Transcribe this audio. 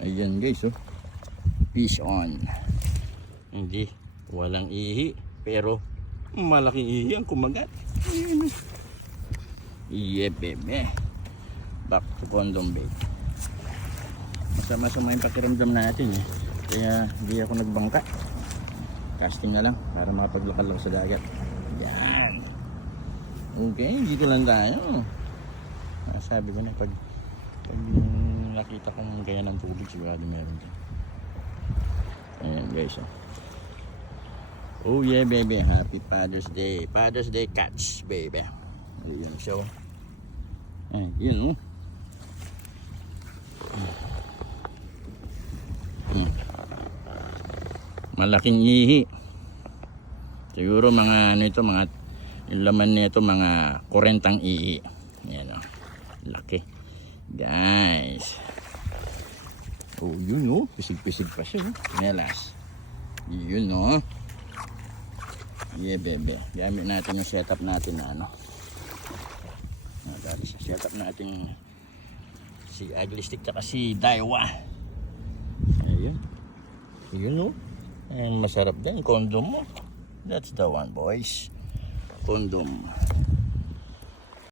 Ayan guys, oh. Fish on. Hindi, walang ihi. Pero, malaking ihi ang kumagat. Ayan, oh. Yeah, bebe. Back to condom bait. Masama-sama yung pakiramdam natin eh. Kaya hindi ako nagbangka. Casting na lang para makapaglakal lang sa dagat. Yan. Okay, dito lang tayo. Sabi ko na pag nakita kong gaya ng tubig sigurado meron din. Ayan guys, oh. Oh yeah baby, happy Father's Day. Father's Day catch baby. Ayan siya, oh. Ayan, yun, oh. Malaking ihi. Siguro mga ano ito, mga yung laman nito mga 40 ihi. Ayan, oh. Laki. Guys. Oh, yun, oh. Pisig-pisig pa siya, oh. Melas. Yun, oh. Yeah, bebe. Gamit natin yung setup natin na ano. Dali sa setup natin si ugly stick tsaka si Daiwa. Ayun. Yun, oh. And masarap din. Condom mo. That's the one, boys. Condom.